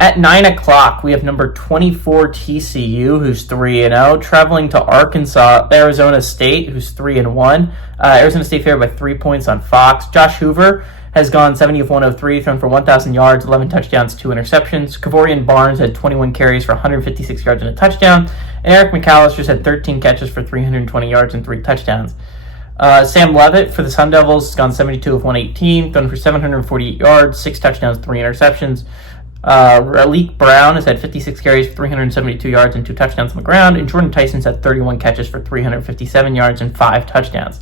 At 9 o'clock, we have number 24 TCU, who's 3-0, traveling to Arizona State, who's 3-1. Arizona State favored by 3 points on Fox. Josh Hoover has gone 70 of 103, thrown for 1,000 yards, 11 touchdowns, 2 interceptions. Kavorian Barnes had 21 carries for 156 yards and a touchdown. And Eric McAllister's had 13 catches for 320 yards and 3 touchdowns. Sam Levitt for the Sun Devils has gone 72 of 118, thrown for 748 yards, 6 touchdowns, 3 interceptions. Raleek Brown has had 56 carries for 372 yards and 2 touchdowns on the ground, and Jordan Tyson's had 31 catches for 357 yards and 5 touchdowns.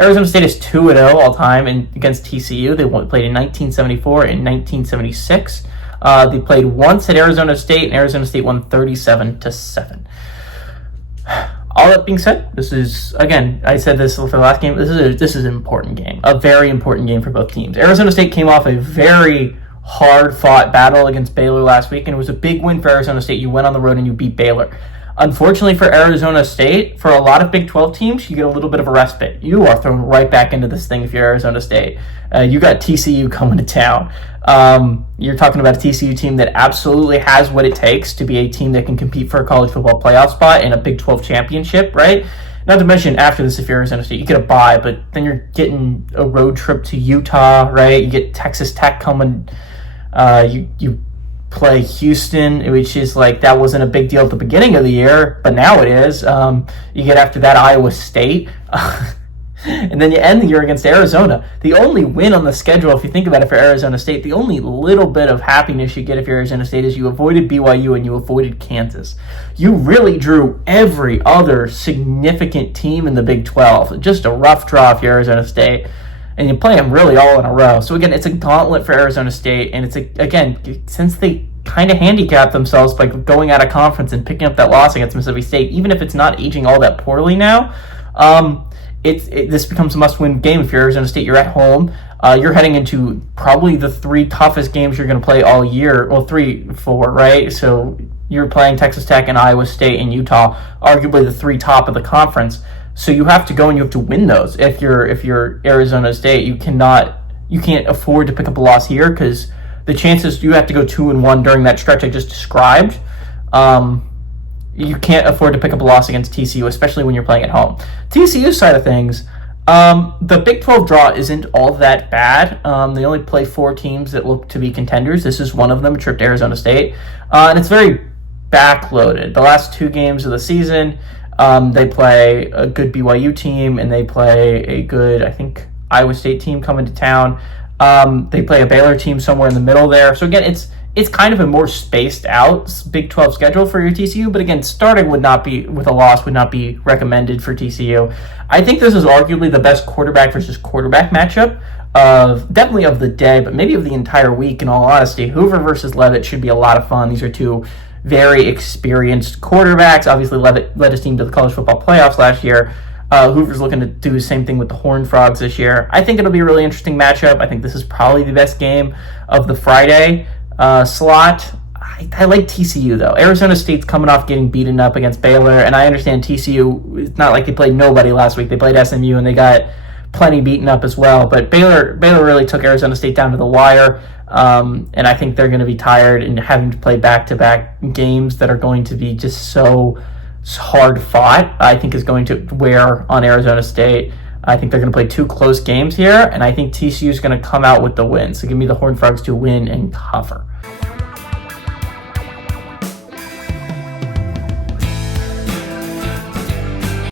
Arizona State is 2-0 all time against TCU. They played in 1974 and 1976. They played once at Arizona State, and Arizona State won 37-7. All that being said, this is, again, I said this for the last game, this is an important game, a very important game for both teams. Arizona State came off a very hard-fought battle against Baylor last week, and it was a big win for Arizona State. You went on the road and you beat Baylor. Unfortunately for Arizona State, for a lot of Big 12 teams, you get a little bit of a respite. You are thrown right back into this thing if you're Arizona State. You got TCU coming to town. You're talking about a TCU team that absolutely has what it takes to be a team that can compete for a college football playoff spot and a Big 12 championship, right? Not to mention, after this, if you're Arizona State, you get a bye, but then you're getting a road trip to Utah, right? You get Texas Tech coming. You play Houston, which is like, that wasn't a big deal at the beginning of the year, but now it is. You get after that Iowa State, and then you end the year against Arizona. The only win on the schedule, if you think about it, for Arizona State, the only little bit of happiness you get if you're Arizona State is you avoided BYU and you avoided Kansas. You really drew every other significant team in the Big 12. Just a rough draw if you're Arizona State. And you play them really all in a row. So again, it's a gauntlet for Arizona State, and again, since they kind of handicapped themselves by going out of conference and picking up that loss against Mississippi State, even if it's not aging all that poorly now, this becomes a must-win game if you're Arizona State. You're at home. You're heading into probably the 3 toughest games you're going to play all year. Well, 4, right? So you're playing Texas Tech and Iowa State and Utah, arguably the 3 top of the conference. So you have to go and you have to win those. If you're Arizona State, you can't afford to pick up a loss here, because the chances you have to go 2-1 during that stretch I just described. You can't afford to pick up a loss against TCU, especially when you're playing at home. TCU side of things, the Big 12 draw isn't all that bad. They only play 4 teams that look to be contenders. This is one of them, a trip to Arizona State, and it's very backloaded. The last 2 games of the season, they play a good BYU team, and they play a good, I think, Iowa State team coming to town. They play a Baylor team somewhere in the middle there. So again, it's kind of a more spaced out Big 12 schedule for your TCU. But again, starting with a loss would not be recommended for TCU. I think this is arguably the best quarterback versus quarterback matchup definitely of the day, but maybe of the entire week. In all honesty, Hoover versus Levitt should be a lot of fun. These are 2 very experienced quarterbacks. Obviously, Levitt led his team to the college football playoffs last year. Hoover's looking to do the same thing with the Horned Frogs this year. I think it'll be a really interesting matchup. I think this is probably the best game of the Friday slot. I like TCU, though. Arizona State's coming off getting beaten up against Baylor, and I understand TCU, it's not like they played nobody last week. They played SMU, and they got plenty beaten up as well. But Baylor really took Arizona State down to the wire. And I think they're going to be tired and having to play back-to-back games that are going to be just so hard fought, I think is going to wear on Arizona State. I think they're going to play 2 close games here, and I think TCU is going to come out with the win. So give me the Horned Frogs to win and cover.